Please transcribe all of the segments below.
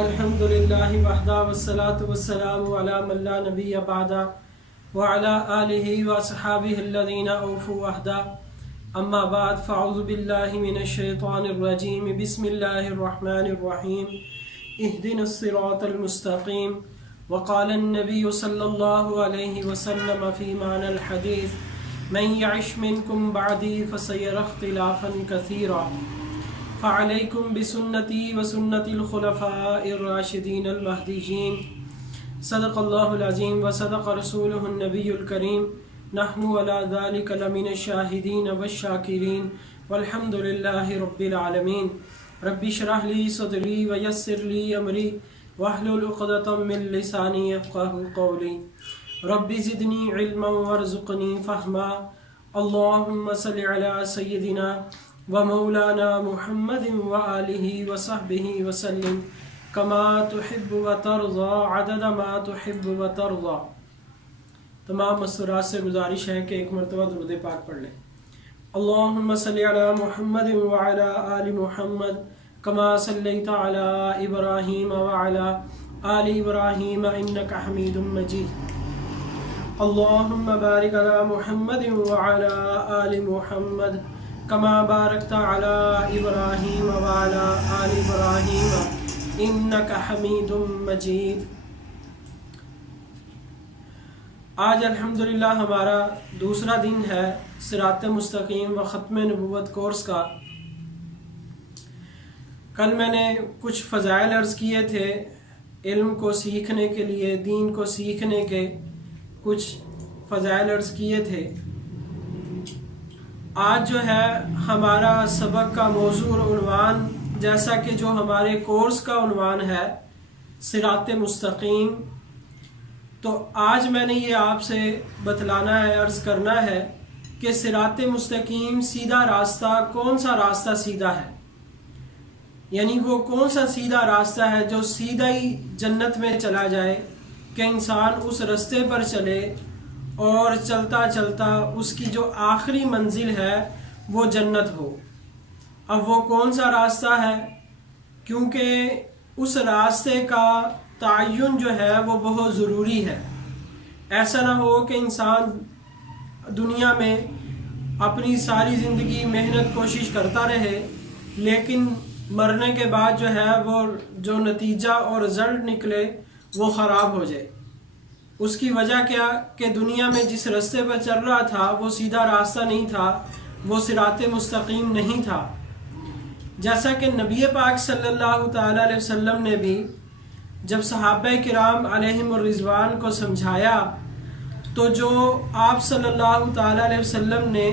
الحمدللہ وحدہ والصلاة والسلام علی من لا نبی بعدہ وعلی آلہ وصحابہ الذین اوفوا عہدہ اما بعد فاعوذ باللہ من الشیطان الرجیم بسم اللہ الرحمن الرحیم اہدنا الصراط المستقیم وقال النبی صلی اللہ علیہ وسلم فی معنی الحدیث من یعش منکم بعدی فسیر اختلافا کثیرا فعلیکم بسنتی وسنت الخلفاء الراشدین المہدیین صدق اللہ العظیم وصدق رسولہ النبی الکریم نحن علی ذلک لمن الشاہدین والشاکرین والحمد للہ رب العالمین رب اشرح لی صدری ویسر لی امری واحلل عقدۃ من لسانی یفقہوا قولی رب زدنی علما وارزقنی فہما اللہم صل علی سیدنا ومولانا محمد وآلہ وصحبہ وسلم کما تحب وترضى عدد ما تحب وترضى۔ تمام مستورات سے گزارش ہے کہ ایک مرتبہ درود پاک پڑھ لیں۔ اللہم صلی علی محمد وعلی آل محمد کما صلیت علی ابراہیم وعلی آل ابراہیم انک حمید مجید۔ اللہم بارک علی محمد وعلی آل محمد کما بارکت علی ابراہیم وعلی آل ابراہیم انک حمید مجید۔ آج الحمدللہ ہمارا دوسرا دن ہے صراط مستقیم و ختم نبوت کورس کا۔ کل میں نے کچھ فضائل عرض کیے تھے، علم کو سیکھنے کے لیے، دین کو سیکھنے کے کچھ فضائل عرض کیے تھے۔ آج جو ہے ہمارا سبق کا موضوع اور عنوان، جیسا کہ جو ہمارے کورس کا عنوان ہے صراط مستقیم، تو آج میں نے یہ آپ سے بتلانا ہے، عرض کرنا ہے کہ صراط مستقیم سیدھا راستہ کون سا راستہ سیدھا ہے، یعنی وہ کون سا سیدھا راستہ ہے جو سیدھا ہی جنت میں چلا جائے، کہ انسان اس راستے پر چلے اور چلتا چلتا اس کی جو آخری منزل ہے وہ جنت ہو۔ اب وہ کون سا راستہ ہے، کیونکہ اس راستے کا تعین جو ہے وہ بہت ضروری ہے۔ ایسا نہ ہو کہ انسان دنیا میں اپنی ساری زندگی محنت کوشش کرتا رہے، لیکن مرنے کے بعد جو ہے وہ جو نتیجہ اور رزلٹ نکلے وہ خراب ہو جائے۔ اس کی وجہ کیا کہ دنیا میں جس راستے پر چل رہا تھا وہ سیدھا راستہ نہیں تھا، وہ صراط مستقیم نہیں تھا۔ جیسا کہ نبی پاک صلی اللہ تعالیٰ علیہ وسلم نے بھی جب صحابہ کرام علیہم الرضوان کو سمجھایا، تو جو آپ صلی اللہ تعالیٰ علیہ وسلم نے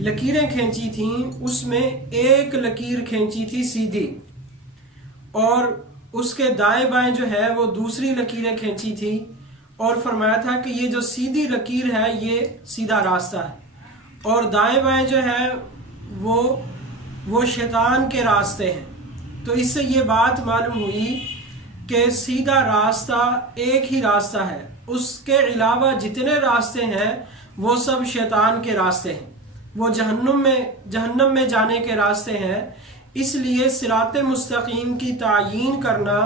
لکیریں کھینچی تھیں، اس میں ایک لکیر کھینچی تھی سیدھی، اور اس کے دائیں بائیں جو ہے وہ دوسری لکیریں کھینچی تھی، اور فرمایا تھا کہ یہ جو سیدھی لکیر ہے یہ سیدھا راستہ ہے، اور دائیں بائیں جو ہے وہ شیطان کے راستے ہیں۔ تو اس سے یہ بات معلوم ہوئی کہ سیدھا راستہ ایک ہی راستہ ہے، اس کے علاوہ جتنے راستے ہیں وہ سب شیطان کے راستے ہیں، وہ جہنم میں جانے کے راستے ہیں۔ اس لیے صراط مستقیم کی تعیین کرنا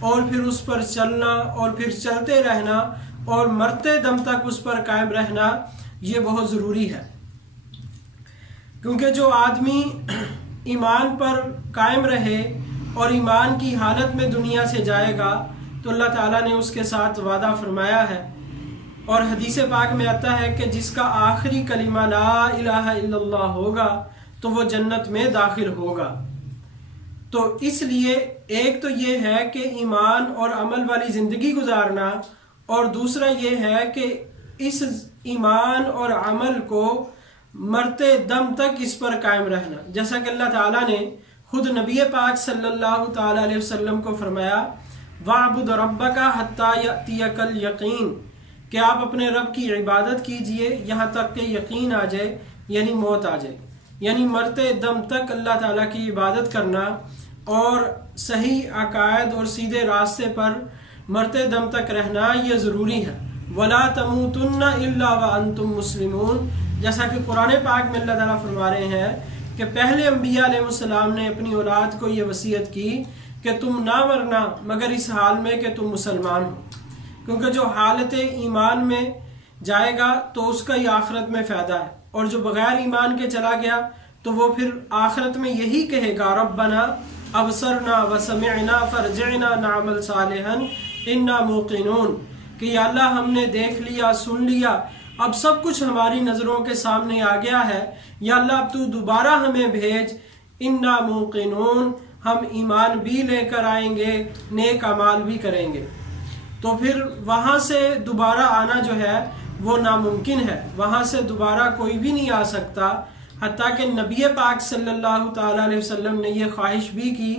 اور پھر اس پر چلنا اور پھر چلتے رہنا اور مرتے دم تک اس پر قائم رہنا یہ بہت ضروری ہے، کیونکہ جو آدمی ایمان پر قائم رہے اور ایمان کی حالت میں دنیا سے جائے گا تو اللہ تعالیٰ نے اس کے ساتھ وعدہ فرمایا ہے، اور حدیث پاک میں آتا ہے کہ جس کا آخری کلمہ لا الہ الا اللہ ہوگا تو وہ جنت میں داخل ہوگا۔ تو اس لیے ایک تو یہ ہے کہ ایمان اور عمل والی زندگی گزارنا، اور دوسرا یہ ہے کہ اس ایمان اور عمل کو مرتے دم تک اس پر قائم رہنا، جیسا کہ اللہ تعالیٰ نے خود نبی پاک صلی اللہ تعالیٰ علیہ وسلم کو فرمایا وَاعْبُدْ رَبَّكَ حَتَّى يَأْتِيَكَ الْيَقِينُ، کہ آپ اپنے رب کی عبادت کیجئے یہاں تک کہ یقین آ جائے، یعنی موت آ جائے، یعنی مرتے دم تک اللہ تعالیٰ کی عبادت کرنا اور صحیح عقائد اور سیدھے راستے پر مرتے دم تک رہنا یہ ضروری ہے۔ وَلَا تَمُوتُنَّ إِلَّا وَأَنْتُمْ مُسْلِمُونَ، جیسا کہ قرآن پاک میں اللہ تعالیٰ فرما رہے ہیں کہ پہلے انبیاء علیہ السلام نے اپنی اولاد کو یہ وصیت کی کہ تم نہ مرنا مگر اس حال میں کہ تم مسلمان ہو، کیونکہ جو حالت ایمان میں جائے گا تو اس کا ہی آخرت میں فائدہ ہے، اور جو بغیر ایمان کے چلا گیا تو وہ پھر آخرت میں یہی کہے گا ربنا ابصرنا وسمعنا فرجعنا نعمل صالحا انا موقنون، کہ یا اللہ ہم نے دیکھ لیا سن لیا، اب سب کچھ ہماری نظروں کے سامنے آ گیا ہے، یا اللہ اب تو دوبارہ ہمیں بھیج، انا موقنون، ہم ایمان بھی لے کر آئیں گے، نیک اعمال بھی کریں گے۔ تو پھر وہاں سے دوبارہ آنا جو ہے وہ ناممکن ہے، وہاں سے دوبارہ کوئی بھی نہیں آ سکتا، حتیٰ کہ نبی پاک صلی اللہ تعالیٰ علیہ وسلم نے یہ خواہش بھی کی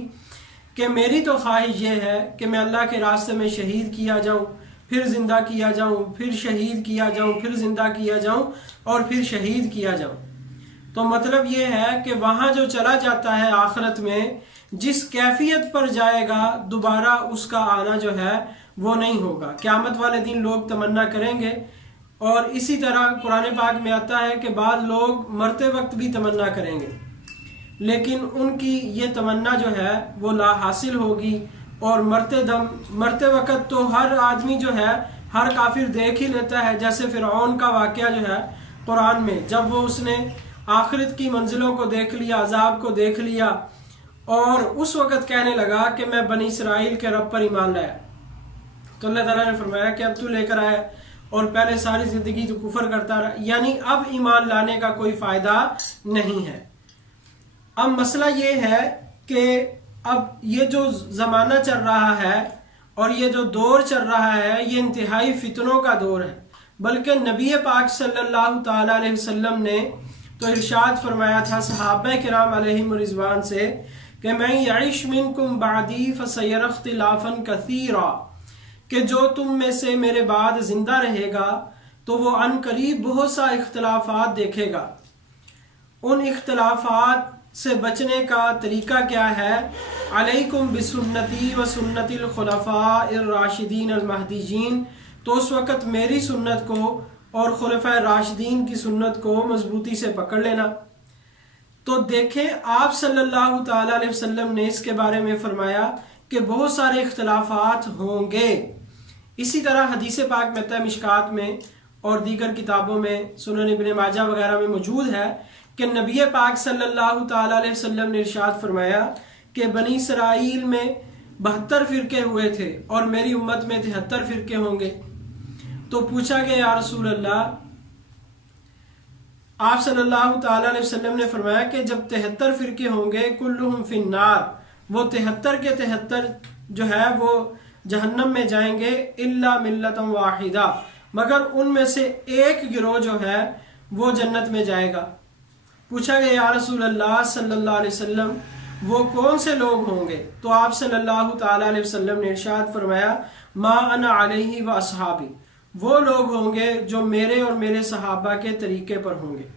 کہ میری تو خواہش یہ ہے کہ میں اللہ کے راستے میں شہید کیا جاؤں، پھر زندہ کیا جاؤں، پھر شہید کیا جاؤں، پھر زندہ کیا جاؤں، اور پھر شہید کیا جاؤں۔ تو مطلب یہ ہے کہ وہاں جو چلا جاتا ہے آخرت میں، جس کیفیت پر جائے گا دوبارہ اس کا آنا جو ہے وہ نہیں ہوگا۔ قیامت والے دن لوگ تمنا کریں گے، اور اسی طرح قرآن پاک میں آتا ہے کہ بعض لوگ مرتے وقت بھی تمنا کریں گے، لیکن ان کی یہ تمنا جو ہے وہ لا حاصل ہوگی، اور مرتے وقت تو ہر آدمی جو ہے، ہر کافر دیکھ ہی لیتا ہے، جیسے فرعون کا واقعہ جو ہے قرآن میں، جب وہ اس نے آخرت کی منزلوں کو دیکھ لیا، عذاب کو دیکھ لیا، اور اس وقت کہنے لگا کہ میں بنی اسرائیل کے رب پر ایمان لایا، تو اللہ تعالیٰ نے فرمایا کہ اب تو لے کر آیا، اور پہلے ساری زندگی تو کفر کرتا رہا، یعنی اب ایمان لانے کا کوئی فائدہ نہیں ہے۔ اب مسئلہ یہ ہے کہ اب یہ جو زمانہ چل رہا ہے اور یہ جو دور چل رہا ہے یہ انتہائی فتنوں کا دور ہے، بلکہ نبی پاک صلی اللہ تعالیٰ علیہ وسلم نے تو ارشاد فرمایا تھا صحابہ کرام علیہم رضوان سے کہ میں یعش منکم بعدی فسیر اختلافا کثیرا، کہ جو تم میں سے میرے بعد زندہ رہے گا تو وہ عن قریب بہت سا اختلافات دیکھے گا۔ ان اختلافات سے بچنے کا طریقہ کیا ہے؟ علیکم بسنتی و سنت الخلفاء الراشدین المہدیین، تو اس وقت میری سنت کو اور خلفاء راشدین کی سنت کو مضبوطی سے پکڑ لینا۔ تو دیکھیں آپ صلی اللہ تعالیٰ علیہ وسلم نے اس کے بارے میں فرمایا کہ بہت سارے اختلافات ہوں گے۔ اسی طرح حدیث پاک میں ہے، مشکات میں اور دیگر کتابوں میں، سنن ابن ماجہ وغیرہ میں موجود ہے کہ نبی پاک صلی اللہ تعالیٰ علیہ وسلم نے ارشاد فرمایا کہ بنی اسرائیل میں 72 فرقے ہوئے تھے اور میری امت میں 73 فرقے ہوں گے۔ تو پوچھا کہ یا رسول اللہ، آپ صلی اللہ تعالیٰ علیہ وسلم نے فرمایا کہ جب 73 فرقے ہوں گے کلہم فی النار، وہ 73 کے 73 جو ہے وہ جہنم میں جائیں گے، الا ملۃ واحدہ، مگر ان میں سے ایک گروہ جو ہے وہ جنت میں جائے گا۔ پوچھا گیا یا رسول اللہ صلی اللہ علیہ وسلم وہ کون سے لوگ ہوں گے؟ تو آپ صلی اللہ تعالیٰ علیہ وسلم نے ارشاد فرمایا ما انا علیہ و اصحابی، وہ لوگ ہوں گے جو میرے اور میرے صحابہ کے طریقے پر ہوں گے۔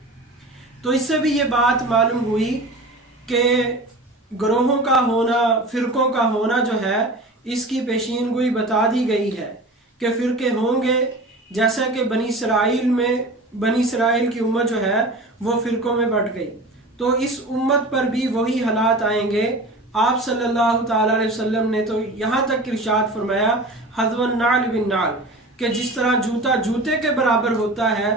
تو اس سے بھی یہ بات معلوم ہوئی کہ گروہوں کا ہونا، فرقوں کا ہونا جو ہے اس کی پیشین گوئی بتا دی گئی ہے کہ فرقے ہوں گے، جیسا کہ بنی اسرائیل کی امت جو ہے وہ فرقوں میں بٹ گئی، تو اس امت پر بھی وہی حالات آئیں گے۔ آپ صلی اللہ تعالیٰ علیہ وسلم نے تو یہاں تک ارشاد فرمایا حذو النعل بالنعل، کہ جس طرح جوتا جوتے کے برابر ہوتا ہے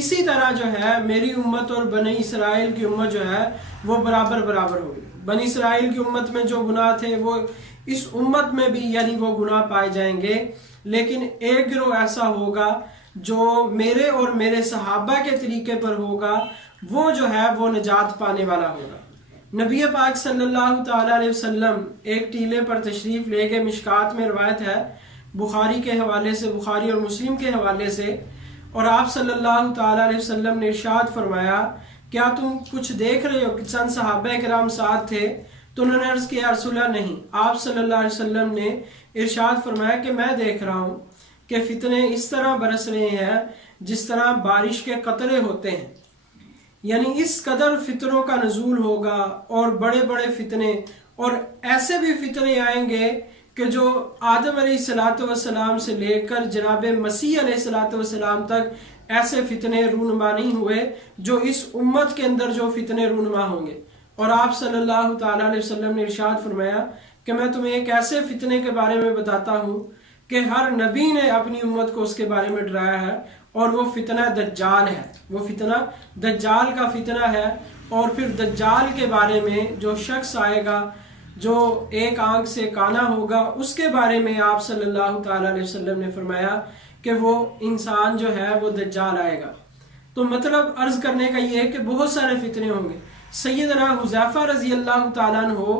اسی طرح جو ہے میری امت اور بنی اسرائیل کی امت جو ہے وہ برابر ہوگی۔ بنی اسرائیل کی امت میں جو گناہ تھے وہ اس امت میں بھی یعنی وہ گناہ پائے جائیں گے، لیکن ایک گروہ ایسا ہوگا جو میرے اور میرے صحابہ کے طریقے پر ہوگا، وہ جو ہے وہ نجات پانے والا ہوگا۔ نبی پاک صلی اللہ تعالیٰ علیہ وسلم ایک ٹیلے پر تشریف لے گئے، مشکات میں روایت ہے بخاری کے حوالے سے، بخاری اور مسلم کے حوالے سے، اور آپ صلی اللہ تعالیٰ علیہ وسلم نے ارشاد فرمایا کیا تم کچھ دیکھ رہے ہو؟ چند صحابہ کرام ساتھ تھے، تو انہوں نے عرض کیا رسول اللہ نہیں۔ آپ صلی اللہ علیہ وسلم نے ارشاد فرمایا کہ میں دیکھ رہا ہوں کہ فتنے اس طرح برس رہے ہیں جس طرح بارش کے قطرے ہوتے ہیں، یعنی اس قدر فتنوں کا نزول ہوگا، اور بڑے بڑے فتنے، اور ایسے بھی فتنے آئیں گے کہ جو آدم علیہ السلام سے لے کر جناب مسیح علیہ السلام تک ایسے فتنے رونما نہیں ہوئے جو اس امت کے اندر جو فتنے رونما ہوں گے۔ اور آپ صلی اللہ تعالیٰ علیہ وسلم نے ارشاد فرمایا کہ میں تمہیں ایک ایسے فتنے کے بارے میں بتاتا ہوں کہ ہر نبی نے اپنی امت کو اس کے بارے میں ڈرایا ہے، اور وہ فتنہ دجال ہے۔ وہ فتنہ دجال کا فتنہ ہے، اور پھر دجال کے بارے میں جو شخص آئے گا جو ایک آنکھ سے کانا ہوگا، اس کے بارے میں آپ صلی اللہ تعالیٰ علیہ وسلم نے فرمایا کہ وہ انسان جو ہے وہ دجال آئے گا۔ تو مطلب عرض کرنے کا یہ ہے کہ بہت سارے فتنے ہوں گے۔ سیدنا حذیفہ رضی اللہ تعالیٰ عنہ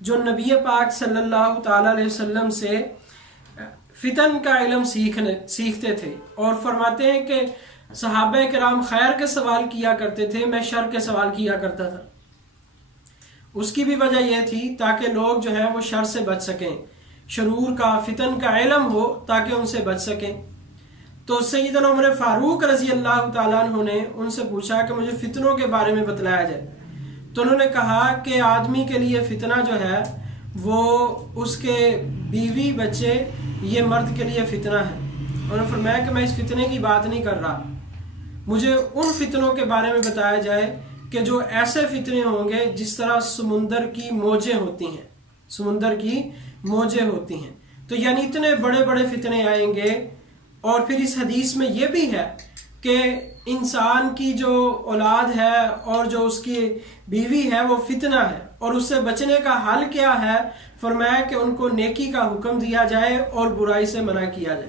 جو نبی پاک صلی اللہ تعالیٰ علیہ وسلم سے فتن کا علم سیکھتے تھے، اور فرماتے ہیں کہ صحابہ کرام خیر کے سوال کیا کرتے تھے، میں شر کے سوال کیا کرتا تھا۔ اس کی بھی وجہ یہ تھی تاکہ لوگ جو ہے وہ شر سے بچ سکیں، شرور کا فتن کا علم ہو تاکہ ان سے بچ سکیں۔ تو سیدنا عمر فاروق رضی اللہ تعالیٰ عنہ نے ان سے پوچھا کہ مجھے فتنوں کے بارے میں بتلایا جائے، تو انہوں نے کہا کہ آدمی کے لیے فتنہ جو ہے وہ اس کے بیوی بچے، یہ مرد کے لیے فتنہ ہے۔ انہوں نے فرمایا کہ میں اس فتنے کی بات نہیں کر رہا، مجھے ان فتنوں کے بارے میں بتایا جائے کہ جو ایسے فتنے ہوں گے جس طرح سمندر کی موجیں ہوتی ہیں، سمندر کی موجیں ہوتی ہیں۔ تو یعنی اتنے بڑے بڑے فتنے آئیں گے۔ اور پھر اس حدیث میں یہ بھی ہے کہ انسان کی جو اولاد ہے اور جو اس کی بیوی ہے وہ فتنہ ہے، اور اس سے بچنے کا حل کیا ہے؟ فرمایا کہ ان کو نیکی کا حکم دیا جائے اور برائی سے منع کیا جائے۔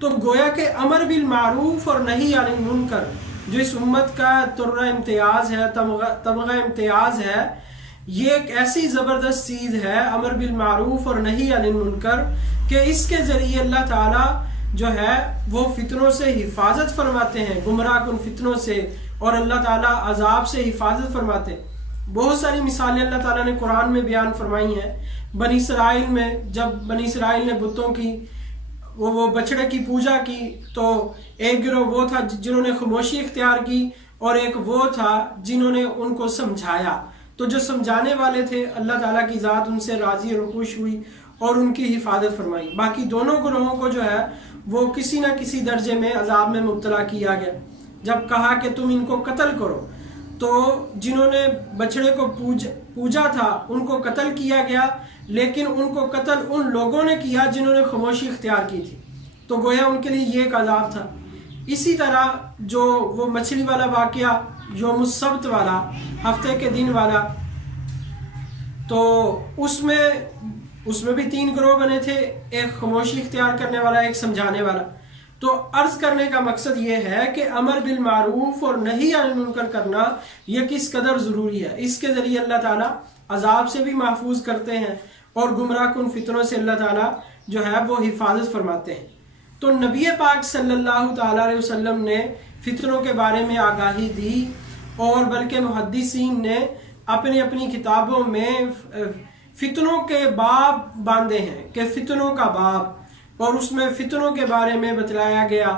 تو گویا کہ امر بالمعروف اور نہی عن المنکر جو اس امت کا ترہ امتیاز ہے، تمغہ امتیاز ہے، یہ ایک ایسی زبردست چیز ہے امر بالمعروف اور نہی عن المنکر کہ اس کے ذریعے اللہ تعالیٰ جو ہے وہ فتنوں سے حفاظت فرماتے ہیں، گمراہ کن فتنوں سے، اور اللہ تعالیٰ عذاب سے حفاظت فرماتے ہیں۔ بہت ساری مثالیں اللہ تعالیٰ نے قرآن میں بیان فرمائی ہیں۔ بنی اسرائیل میں جب بنی اسرائیل نے بتوں کی وہ بچڑے کی پوجا کی، تو ایک گروہ وہ تھا جنہوں نے خاموشی اختیار کی، اور ایک وہ تھا جنہوں نے ان کو سمجھایا۔ تو جو سمجھانے والے تھے اللہ تعالیٰ کی ذات ان سے راضی اور خوش ہوئی اور ان کی حفاظت فرمائی۔ باقی دونوں گروہوں کو جو ہے وہ کسی نہ کسی درجے میں عذاب میں مبتلا کیا گیا۔ جب کہا کہ تم ان کو قتل کرو، تو جنہوں نے بچڑے کو پوجا تھا ان کو قتل کیا گیا، لیکن ان کو قتل ان لوگوں نے کیا جنہوں نے خاموشی اختیار کی تھی، تو گویا ان کے لیے یہ ایک عذاب تھا۔ اسی طرح جو وہ مچھلی والا واقعہ، یوم السبت والا، ہفتے کے دن والا، تو اس میں بھی 3 گروہ بنے تھے، ایک خاموشی اختیار کرنے والا، ایک سمجھانے والا۔ تو عرض کرنے کا مقصد یہ ہے کہ امر بالمعروف اور نہی عن المنکر کرنا یہ کس قدر ضروری ہے۔ اس کے ذریعے اللہ تعالیٰ عذاب سے بھی محفوظ کرتے ہیں، اور گمراہ کن فتنوں سے اللہ تعالیٰ جو ہے وہ حفاظت فرماتے ہیں۔ تو نبی پاک صلی اللہ تعالیٰ علیہ وسلم نے فتنوں کے بارے میں آگاہی دی، اور بلکہ محدثین نے اپنی کتابوں میں فتنوں کے باب باندھے ہیں کہ فتنوں کا باب، اور اس میں فتنوں کے بارے میں بتلایا گیا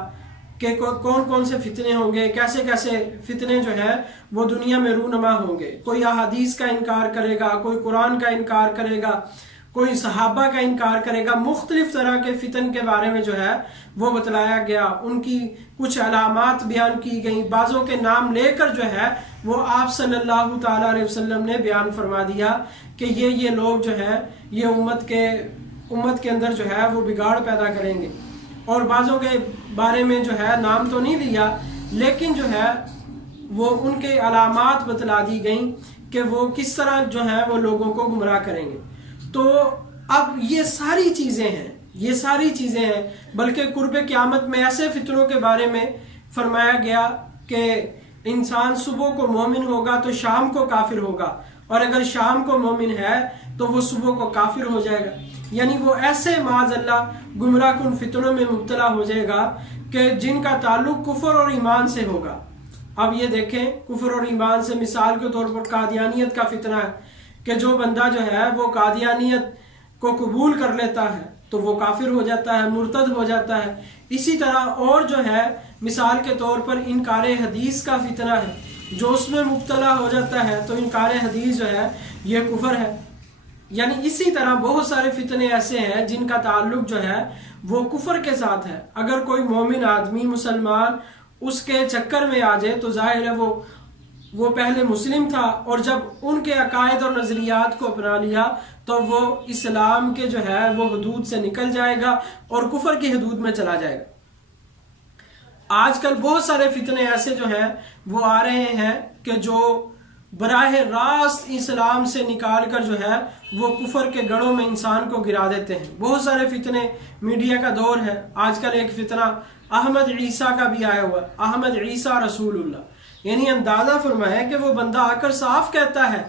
کہ کون کون سے فتنے ہوں گے، کیسے کیسے فتنے جو ہے وہ دنیا میں رونما ہوں گے۔ کوئی احادیث کا انکار کرے گا، کوئی قرآن کا انکار کرے گا، کوئی صحابہ کا انکار کرے گا۔ مختلف طرح کے فتن کے بارے میں جو ہے وہ بتلایا گیا، ان کی کچھ علامات بیان کی گئیں، بعضوں کے نام لے کر جو ہے وہ آپ صلی اللہ تعالیٰ علیہ وسلم نے بیان فرما دیا کہ یہ لوگ جو ہے یہ امت کے اندر جو ہے وہ بگاڑ پیدا کریں گے۔ اور بعضوں کے بارے میں جو ہے نام تو نہیں لیا، لیکن جو ہے وہ ان کے علامات بتلا دی گئیں کہ وہ کس طرح جو ہے وہ لوگوں کو گمراہ کریں گے۔ تو اب یہ ساری چیزیں ہیں، بلکہ قرب قیامت میں ایسے فتنوں کے بارے میں فرمایا گیا کہ انسان صبح کو مومن ہوگا تو شام کو کافر ہوگا، اور اگر شام کو مومن ہے تو وہ صبح کو کافر ہو جائے گا۔ یعنی وہ ایسے معاذ اللہ گمراہ کن فتنوں میں مبتلا ہو جائے گا کہ جن کا تعلق کفر اور ایمان سے ہوگا۔ اب یہ دیکھیں، کفر اور ایمان سے مثال کے طور پر قادیانیت کا فتنہ ہے کہ جو بندہ جو ہے وہ قادیانیت کو قبول کر لیتا ہے تو وہ کافر ہو جاتا ہے، مرتد ہو جاتا ہے۔ اسی طرح اور جو ہے مثال کے طور پر انکار حدیث کا فتنہ ہے، جو اس میں مبتلا ہو جاتا ہے تو انکار حدیث جو ہے یہ کفر ہے۔ یعنی اسی طرح بہت سارے فتنے ایسے ہیں جن کا تعلق جو ہے وہ کفر کے ساتھ ہے۔ اگر کوئی مومن آدمی مسلمان اس کے چکر میں آ جائے تو ظاہر ہے وہ پہلے مسلم تھا اور جب ان کے عقائد اور نظریات کو اپنا لیا تو وہ اسلام کے جو ہے وہ حدود سے نکل جائے گا اور کفر کی حدود میں چلا جائے گا۔ آج کل بہت سارے فتنے ایسے جو ہیں وہ آ رہے ہیں کہ جو براہ راست اسلام سے نکال کر جو ہے وہ کفر کے گڑھوں میں انسان کو گرا دیتے ہیں۔ بہت سارے فتنے، میڈیا کا دور ہے، آج کل ایک فتنہ احمد عیسیٰ کا بھی آیا ہوا ہے، احمد عیسیٰ رسول اللہ، یعنی اندازہ فرمائے کہ وہ بندہ آ کر صاف کہتا ہے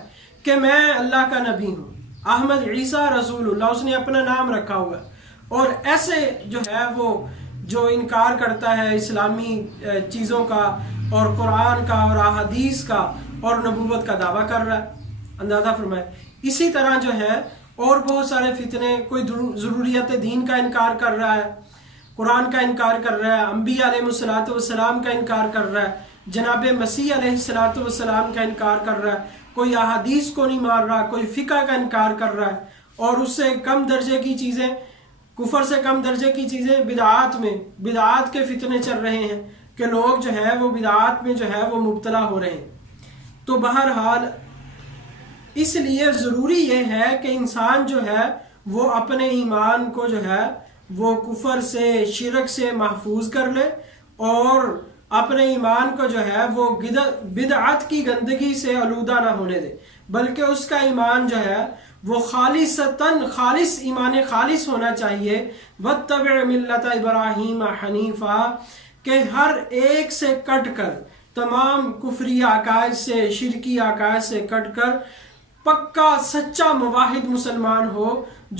کہ میں اللہ کا نبی ہوں، احمد عیسیٰ رسول اللہ، اس نے اپنا نام رکھا ہوا ہے۔ اور ایسے جو ہے وہ جو انکار کرتا ہے اسلامی چیزوں کا اور قرآن کا اور احادیث کا اور نبوت کا دعویٰ کر رہا ہے، اندازہ فرمائے۔ اسی طرح جو ہے اور بہت سارے فتنے، کوئی ضروریات دین کا انکار کر رہا ہے، قرآن کا انکار کر رہا ہے، انبیاء علیہ السلام کا انکار کر رہا ہے، جناب مسیح علیہ السلام کا انکار کر رہا ہے، کوئی احادیث کو نہیں مار رہا، کوئی فقہ کا انکار کر رہا ہے، اور اس سے کم درجے کی چیزیں، کفر سے کم درجے کی چیزیں بدعات کے فتنے چل رہے ہیں کہ لوگ جو ہے وہ بدعات میں جو ہے وہ مبتلا ہو رہے ہیں۔ تو بہرحال اس لیے ضروری یہ ہے کہ انسان جو ہے وہ اپنے ایمان کو جو ہے وہ کفر سے، شرک سے محفوظ کر لے اور اپنے ایمان کو جو ہے وہ بدعت کی گندگی سے آلودہ نہ ہونے دے، بلکہ اس کا ایمان جو ہے وہ خالص ایمان خالص ہونا چاہیے۔ وَاتَّبِعْ مِلَّةَ إِبْرَاهِيمَ حَنِيفًا، کہ ہر ایک سے کٹ کر، تمام کفری عقائد سے، شرکی عقائد سے کٹ کر پکا سچا موحد مسلمان ہو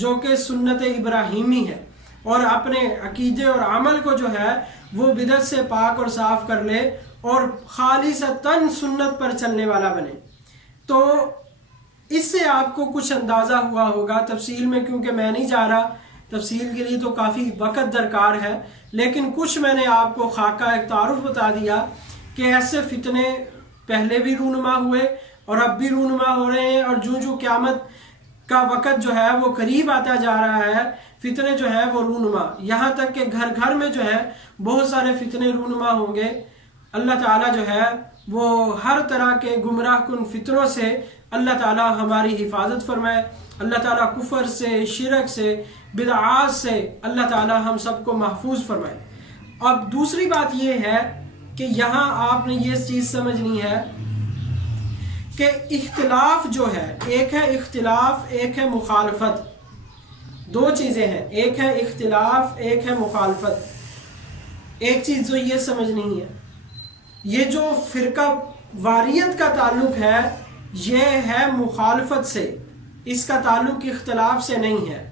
جو کہ سنت ابراہیمی ہے، اور اپنے عقیدے اور عمل کو جو ہے وہ بدعت سے پاک اور صاف کر لے اور خالصتاً سنت پر چلنے والا بنے۔ تو اس سے آپ کو کچھ اندازہ ہوا ہوگا، تفصیل میں کیونکہ میں نہیں جا رہا، تفصیل کے لیے تو کافی وقت درکار ہے، لیکن کچھ میں نے آپ کو خاکہ ایک تعارف بتا دیا کہ ایسے فتنے پہلے بھی رونما ہوئے اور اب بھی رونما ہو رہے ہیں، اور جو قیامت کا وقت جو ہے وہ قریب آتا جا رہا ہے، فتنے جو ہے وہ رونما، یہاں تک کہ گھر گھر میں جو ہے بہت سارے فتنے رونما ہوں گے۔ اللہ تعالیٰ جو ہے وہ ہر طرح کے گمراہ کن فتنوں سے اللہ تعالیٰ ہماری حفاظت فرمائے، اللہ تعالیٰ کفر سے، شرک سے، بدعات سے اللہ تعالیٰ ہم سب کو محفوظ فرمائے۔ اب دوسری بات یہ ہے کہ یہاں آپ نے یہ چیز سمجھنی ہے کہ اختلاف جو ہے، ایک ہے اختلاف، ایک ہے مخالفت، دو چیزیں ہیں، ایک ہے اختلاف، ایک ہے مخالفت۔ ایک چیز تو یہ سمجھنی ہے، یہ جو فرقہ واریت کا تعلق ہے یہ ہے مخالفت سے، اس کا تعلق اختلاف سے نہیں ہے۔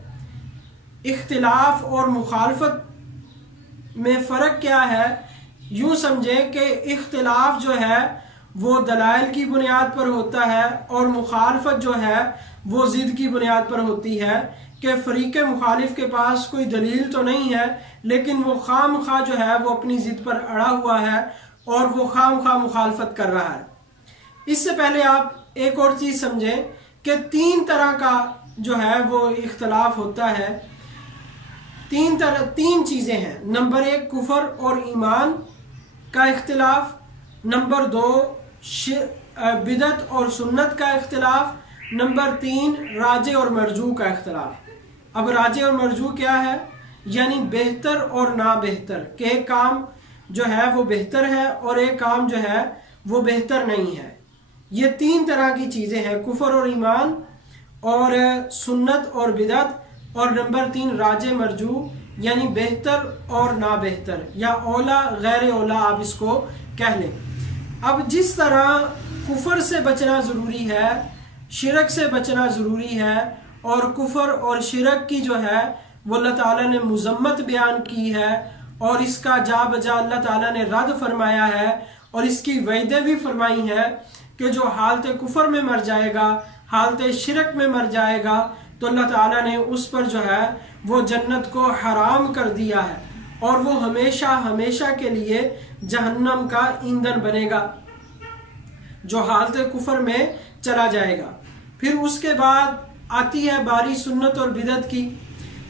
اختلاف اور مخالفت میں فرق کیا ہے؟ یوں سمجھیں کہ اختلاف جو ہے وہ دلائل کی بنیاد پر ہوتا ہے اور مخالفت جو ہے وہ ضد کی بنیاد پر ہوتی ہے، کہ فریق مخالف کے پاس کوئی دلیل تو نہیں ہے لیکن وہ خام خواہ جو ہے وہ اپنی ضد پر اڑا ہوا ہے اور وہ خام خواہ مخالفت کر رہا ہے۔ اس سے پہلے آپ ایک اور چیز سمجھیں کہ تین طرح کا جو ہے وہ اختلاف ہوتا ہے، تین چیزیں ہیں۔ نمبر ایک کفر اور ایمان کا اختلاف، نمبر دو بدعت اور سنت کا اختلاف، نمبر تین راجع اور مرجوح کا اختلاف۔ اب راجع اور مرجوح کیا ہے؟ یعنی بہتر اور نا بہتر، کہ ایک کام جو ہے وہ بہتر ہے اور ایک کام جو ہے وہ بہتر نہیں ہے۔ یہ تین طرح کی چیزیں ہیں، کفر اور ایمان اور سنت اور بدعت، اور نمبر تین راجع مرجوح یعنی بہتر اور نا بہتر، یا اولا غیر اولا آپ اس کو کہہ لیں۔ اب جس طرح کفر سے بچنا ضروری ہے، شرک سے بچنا ضروری ہے، اور کفر اور شرک کی جو ہے وہ اللہ تعالیٰ نے مذمت بیان کی ہے اور اس کا جا بجا اللہ تعالیٰ نے رد فرمایا ہے، اور اس کی وعدیں بھی فرمائی ہیں کہ جو حالت کفر میں مر جائے گا، حالت شرک میں مر جائے گا، تو اللہ تعالیٰ نے اس پر جو ہے وہ جنت کو حرام کر دیا ہے اور وہ ہمیشہ ہمیشہ کے لیے جہنم کا ایندھن بنے گا جو حالت کفر میں چلا جائے گا۔ پھر اس کے بعد آتی ہے باری سنت اور بدعت کی۔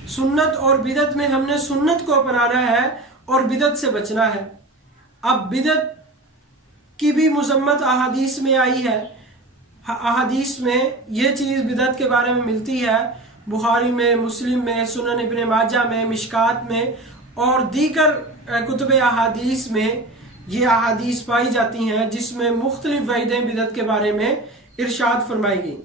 سنت اور بدعت میں ہم نے سنت کو اپنانا ہے اور بدعت سے بچنا ہے۔ اب بدعت کی بھی مذمت احادیث میں آئی ہے. احادیث میں یہ چیز بدعت کے بارے میں ملتی ہے، بخاری میں، مسلم میں، سنن ابن ماجہ میں، مشکات میں اور دیگر کتب احادیث میں یہ احادیث پائی جاتی ہیں جس میں مختلف وعیدیں بدعت کے بارے میں ارشاد فرمائی گئی.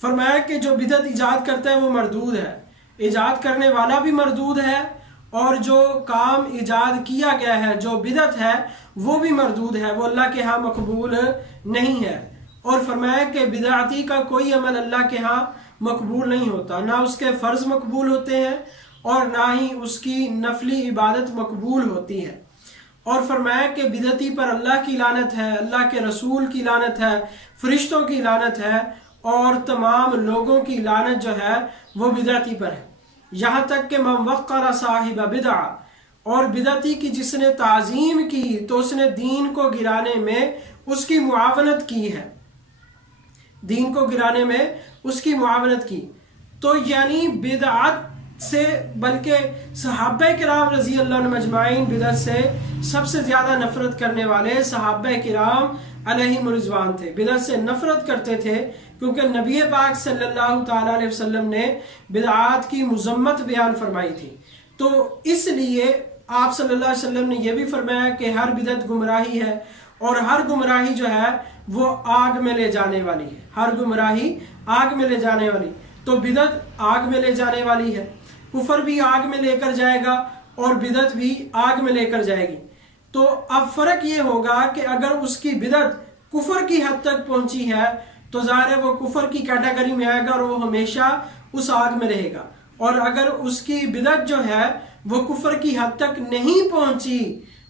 فرمایا کہ جو بدعت ایجاد کرتا ہے وہ مردود ہے، ایجاد کرنے والا بھی مردود ہے، اور جو کام ایجاد کیا گیا ہے جو بدعت ہے وہ بھی مردود ہے، وہ اللہ کے ہاں مقبول نہیں ہے. اور فرمایا کہ بدعتی کا کوئی عمل اللہ کے ہاں مقبول نہیں ہوتا، نہ اس کے فرض مقبول ہوتے ہیں اور نہ ہی اس کی نفلی عبادت مقبول ہوتی ہے. اور فرمایا کہ بدعتی پر اللہ کی لعنت ہے، اللہ کے رسول کی لعنت ہے، فرشتوں کی لعنت ہے، اور تمام لوگوں کی لعنت جو ہے وہ بدعتی پر ہے. یہاں تک کہ من وقر صاحب بدعہ، اور بدعتی کی جس نے تعظیم کی تو اس نے دین کو گرانے میں اس کی معاونت کی ہے، دین کو گرانے میں اس کی معاونت کی. تو یعنی بدعت سے، بلکہ صحابہ کرام رضی اللہ عنہم اجمعین بدعت سے زیادہ نفرت کرنے والے صحابہ کرام علیہم رضوان تھے. بدعت سے نفرت کرتے تھے کیونکہ نبی پاک صلی اللہ تعالیٰ علیہ وسلم نے بدعات کی مذمت بیان فرمائی تھی. تو اس لیے آپ صلی اللہ علیہ وسلم نے یہ بھی فرمایا کہ ہر بدعت گمراہی ہے، اور ہر گمراہی جو ہے وہ آگ میں لے جانے والی ہے، ہر گمراہی آگ میں لے جانے والی. تو بدعت آگ میں لے جانے والی ہے، کفر بھی آگ میں لے کر جائے گا اور بدعت بھی آگ میں لے کر جائے گی. تو اب فرق یہ ہوگا کہ اگر اس کی بدعت کفر کی حد تک پہنچی ہے تو ظاہر ہے وہ کفر کی کیٹیگری میں آئے گا اور وہ ہمیشہ اس آگ میں رہے گا. اور اگر اس کی بدعت جو ہے وہ کفر کی حد تک نہیں پہنچی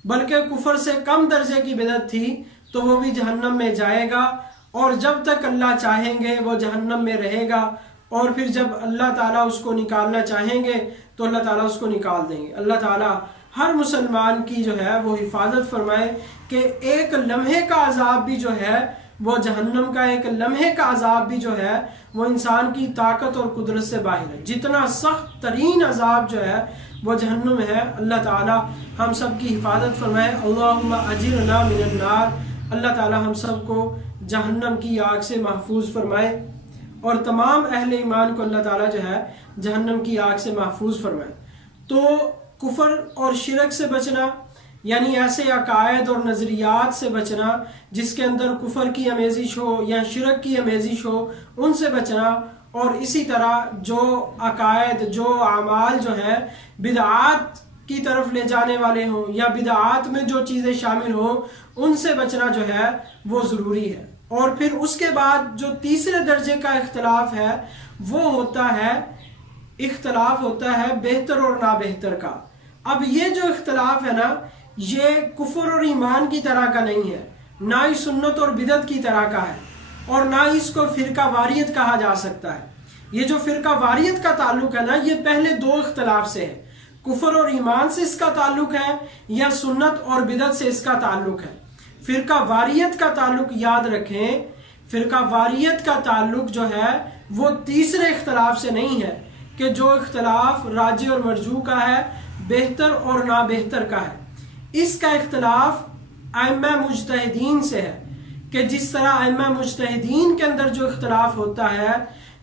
بلکہ کفر سے کم درجے کی بدعت تھی تو وہ بھی جہنم میں جائے گا، اور جب تک اللہ چاہیں گے وہ جہنم میں رہے گا، اور پھر جب اللہ تعالیٰ اس کو نکالنا چاہیں گے تو اللہ تعالیٰ اس کو نکال دیں گے. اللہ تعالیٰ ہر مسلمان کی جو ہے وہ حفاظت فرمائے کہ ایک لمحے کا عذاب بھی جو ہے وہ جہنم کا، ایک لمحے کا عذاب بھی جو ہے وہ انسان کی طاقت اور قدرت سے باہر ہے. جتنا سخت ترین عذاب جو ہے وہ جہنم ہے. اللہ تعالیٰ ہم سب کی حفاظت فرمائے. اللہم اجرنا من النار. اللہ تعالیٰ ہم سب کو جہنم کی آگ سے محفوظ فرمائے، اور تمام اہل ایمان کو اللہ تعالیٰ جو ہے جہنم کی آگ سے محفوظ فرمائے. تو کفر اور شرک سے بچنا، یعنی ایسے عقائد اور نظریات سے بچنا جس کے اندر کفر کی آمیزش ہو یا شرک کی آمیزش ہو، ان سے بچنا. اور اسی طرح جو عقائد، جو اعمال جو ہے بدعات کی طرف لے جانے والے ہوں یا بدعات میں جو چیزیں شامل ہوں ان سے بچنا جو ہے وہ ضروری ہے. اور پھر اس کے بعد جو تیسرے درجے کا اختلاف ہے وہ ہوتا ہے، اختلاف ہوتا ہے بہتر اور نابہتر کا. اب یہ جو اختلاف ہے نا، یہ کفر اور ایمان کی طرح کا نہیں ہے، نہ ہی سنت اور بدعت کی طرح کا ہے، اور نہ ہی اس کو فرقہ واریت کہا جا سکتا ہے. یہ جو فرقہ واریت کا تعلق ہے نا، یہ پہلے دو اختلاف سے ہے، کفر اور ایمان سے اس کا تعلق ہے یا سنت اور بدعت سے اس کا تعلق ہے. فرقہ واریت کا تعلق یاد رکھیں، فرقہ واریت کا تعلق جو ہے وہ تیسرے اختلاف سے نہیں ہے، کہ جو اختلاف راجح اور مرجوح کا ہے، بہتر اور نابہتر کا ہے. اس کا اختلاف ائمہ مجتہدین سے ہے، کہ جس طرح ائمہ مجتہدین کے اندر جو اختلاف ہوتا ہے،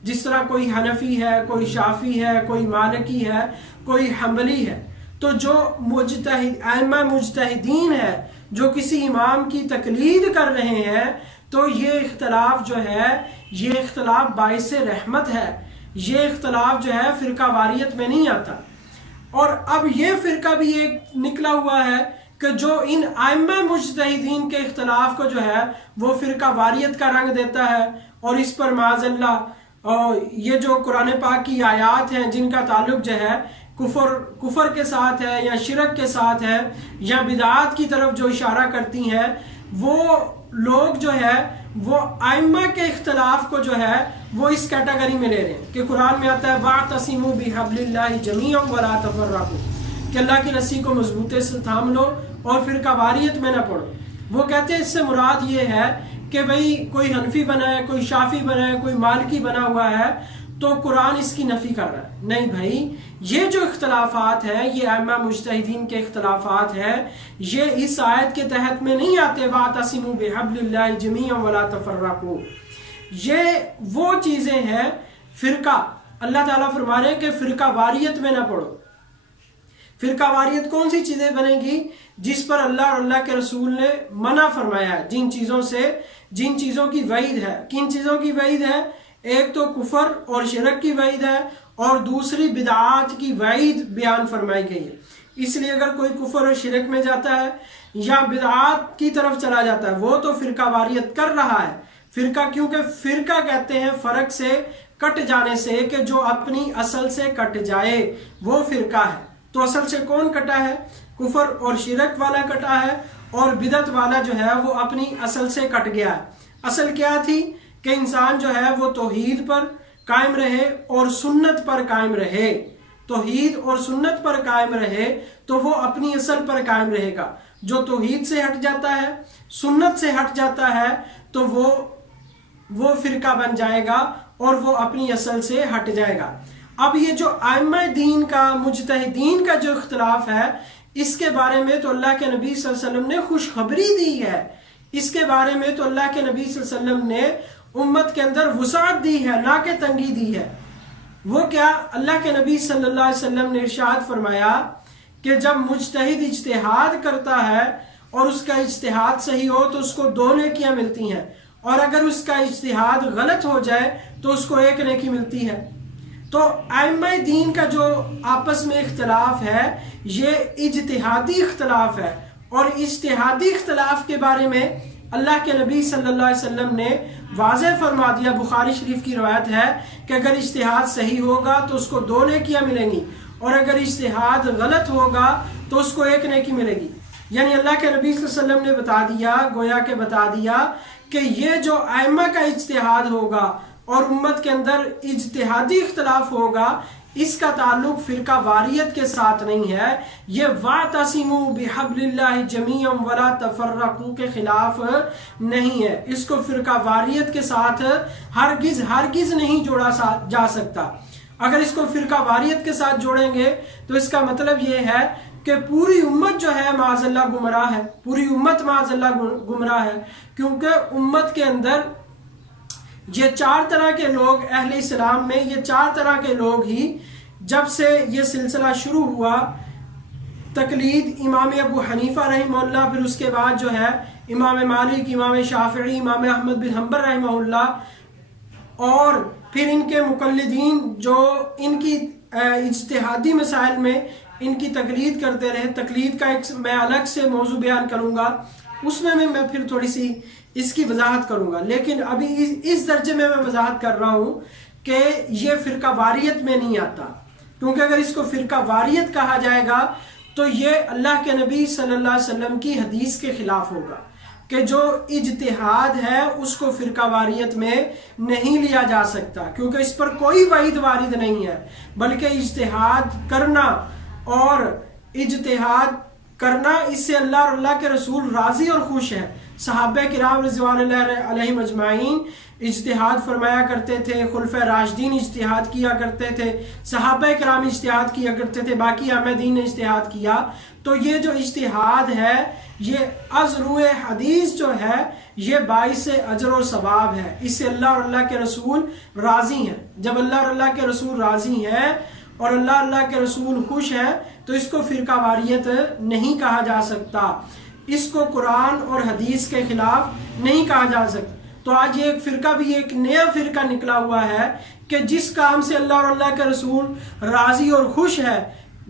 جس طرح کوئی حنفی ہے، کوئی شافعی ہے، کوئی مالکی ہے، کوئی حنبلی ہے، تو جو ائمہ مجتہدین ہے جو کسی امام کی تقلید کر رہے ہیں، تو یہ اختلاف جو ہے یہ اختلاف باعث رحمت ہے، یہ اختلاف جو ہے فرقہ واریت میں نہیں آتا. اور اب یہ فرقہ بھی ایک نکلا ہوا ہے کہ جو ان ائمہ مجتہدین کے اختلاف کو جو ہے وہ فرقہ واریت کا رنگ دیتا ہے، اور اس پر معاذ اللہ یہ جو قرآن پاک کی آیات ہیں جن کا تعلق جو ہے کفر کے ساتھ ہے یا شرک کے ساتھ ہے یا بدعات کی طرف جو اشارہ کرتی ہیں، وہ لوگ جو ہے وہ ائمہ کے اختلاف کو جو ہے وہ اس کیٹیگری میں لے رہے ہیں کہ قرآن میں آتا ہے وَاعْتَصِمُوا بِحَبْلِ اللَّهِ جَمِيعًا وَلَا تَفَرَّقُوا، کہ اللہ کی رسی کو مضبوطی سے تھام لو اور فرقہ واریت میں نہ پڑو. وہ کہتے ہیں اس سے مراد یہ ہے کہ بھئی کوئی حنفی بنا ہے، کوئی شافعی بنا ہے، کوئی مالکی بنا ہوا ہے، تو قرآن اس کی نفی کر رہا ہے۔ نہیں بھائی، یہ جو اختلافات ہیں یہ ائمہ مجتہدین کے اختلافات ہیں، یہ اس آیت کے تحت میں نہیں آتے وَاعْتَصِمُوا بِحَبْلِ اللَّهِ جَمِيعًا وَلَا تَفَرَّقُوا۔ یہ وہ چیزیں ہیں فرقہ، اللہ تعالیٰ فرما رہے ہیں کہ فرقہ واریت میں نہ پڑو۔ فرقہ واریت کون سی چیزیں بنے گی؟ جس پر اللہ اور اللہ کے رسول نے منع فرمایا ہے، جن چیزوں سے، جن چیزوں کی وعید ہے۔ کن چیزوں کی وعید ہے؟ ایک تو کفر اور شرک کی وعید ہے، اور دوسری بدعات کی وعید بیان فرمائی گئی ہے۔ اس لیے اگر کوئی کفر اور شرک میں جاتا ہے یا بدعات کی طرف چلا جاتا ہے، وہ تو فرقہ واریت کر رہا ہے۔ فرقہ، کیونکہ فرقہ کہتے ہیں فرق سے کٹ جانے سے، کہ جو اپنی اصل سے کٹ جائے وہ فرقہ ہے۔ تو اصل سے کون کٹا ہے؟ کفر اور شرک والا کٹا ہے، اور بدعت والا جو ہے وہ اپنی اصل سے کٹ گیا ہے۔ اصل کیا تھی؟ کہ انسان جو ہے وہ توحید پر قائم رہے اور سنت پر قائم رہے۔ توحید اور سنت پر قائم رہے تو وہ اپنی اصل پر قائم رہے گا۔ جو توحید سے ہٹ جاتا ہے، سنت سے ہٹ جاتا ہے، تو وہ فرقہ بن جائے گا اور وہ اپنی اصل سے ہٹ جائے گا۔ اب یہ جو ائمہ دین کا، مجتہدین کا جو اختلاف ہے، اس کے بارے میں تو اللہ کے نبی صلی اللہ علیہ وسلم نے خوشخبری دی ہے۔ اس کے بارے میں تو اللہ کے نبی صلی اللہ علیہ وسلم نے امت کے اندر وسعت دی ہے، نہ کہ تنگی دی ہے۔ وہ کیا؟ اللہ کے نبی صلی اللہ علیہ وسلم نے ارشاد فرمایا کہ جب مجتہد اجتہاد کرتا ہے اور اس کا اجتہاد صحیح ہو تو اس کو 2 نیکیاں ملتی ہیں، اور اگر اس کا اجتہاد غلط ہو جائے تو اس کو 1 نیکی ملتی ہے۔ تو ائمہ دین کا جو آپس میں اختلاف ہے یہ اجتہادی اختلاف ہے، اور اجتہادی اختلاف کے بارے میں اللہ کے نبی صلی اللہ علیہ وسلم نے واضح فرما دیا۔ بخاری شریف کی روایت ہے کہ اگر اجتہاد صحیح ہوگا تو اس کو 2 نیکیاں ملیں گی، اور اگر اجتہاد غلط ہوگا تو اس کو 1 نیکی ملے گی۔ یعنی اللہ کے نبی صلی اللہ علیہ وسلم نے بتا دیا، گویا کہ بتا دیا کہ یہ جو ائمہ کا اجتہاد ہوگا اور امت کے اندر اجتہادی اختلاف ہوگا، اس کا تعلق فرقہ واریت کے ساتھ نہیں ہے۔ یہ وَاعْتَصِمُوا بِحَبْلِ اللَّهِ جَمِيعًا وَلَا تَفَرَّقُوا کے خلاف نہیں ہے۔ اس کو فرقہ واریت کے ساتھ ہرگز نہیں جوڑا جا سکتا۔ اگر اس کو فرقہ واریت کے ساتھ جوڑیں گے تو اس کا مطلب یہ ہے کہ پوری امت جو ہے معاذ اللہ گمراہ ہے، پوری امت معاذ اللہ گمراہ ہے، کیونکہ امت کے اندر یہ 4 طرح کے لوگ، اہل اسلام میں یہ 4 طرح کے لوگ ہی، جب سے یہ سلسلہ شروع ہوا، تقلید امام ابو حنیفہ رحمہ اللہ، پھر اس کے بعد جو ہے امام مالک، امام شافعی، امام احمد بن حنبل رحمہ اللہ، اور پھر ان کے مقلدین جو ان کی اجتہادی مسائل میں ان کی تقلید کرتے رہے۔ تقلید کا ایک میں الگ سے موضوع بیان کروں گا، اس میں پھر تھوڑی سی اس کی وضاحت کروں گا، لیکن ابھی اس درجے میں وضاحت کر رہا ہوں کہ یہ فرقہ واریت میں نہیں آتا، کیونکہ اگر اس کو فرقہ واریت کہا جائے گا تو یہ اللہ کے نبی صلی اللہ علیہ وسلم کی حدیث کے خلاف ہوگا کہ جو اجتہاد ہے اس کو فرقہ واریت میں نہیں لیا جا سکتا، کیونکہ اس پر کوئی وعید وارد نہیں ہے، بلکہ اجتہاد کرنا اور اجتہاد کرنا اس سے اللہ اور اللہ کے رسول راضی اور خوش ہیں۔ صحابہ کرام رضوان اللہ علیہم اجمعین اجتہاد فرمایا کرتے تھے، خلفۂ راشدین اجتہاد کیا کرتے تھے، صحابہ کرام اجتہاد کیا کرتے تھے، باقی ائمہ دین نے اجتہاد کیا۔ تو یہ جو اجتہاد ہے یہ از روئے حدیث جو ہے یہ باعث اجر و ثواب ہے، اس سے اللہ اور اللہ کے رسول راضی ہیں۔ جب اللہ اور اللہ کے رسول راضی ہیں اور اللہ کے رسول خوش ہیں تو اس کو فرقہ واریت نہیں کہا جا سکتا، اس کو قرآن اور حدیث کے خلاف نہیں کہا جا سکتا۔ تو آج یہ ایک فرقہ بھی ایک نیا فرقہ نکلا ہوا ہے کہ جس کام سے اللہ اور اللہ کے رسول راضی اور خوش ہے،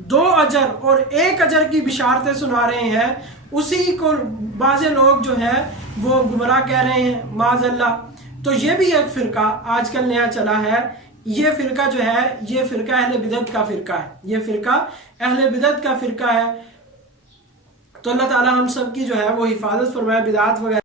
2 اجر اور 1 اجر کی بشارتیں سنا رہے ہیں، اسی کو بعض لوگ جو ہے وہ گمراہ کہہ رہے ہیں معاذ اللہ۔ تو یہ بھی ایک فرقہ آج کل نیا چلا ہے۔ یہ فرقہ جو ہے یہ فرقہ اہل بدعت کا فرقہ ہے، یہ فرقہ اہل بدعت کا فرقہ ہے۔ تو اللہ تعالی ہم سب کی جو ہے وہ حفاظت فرمائے بدعات وغیرہ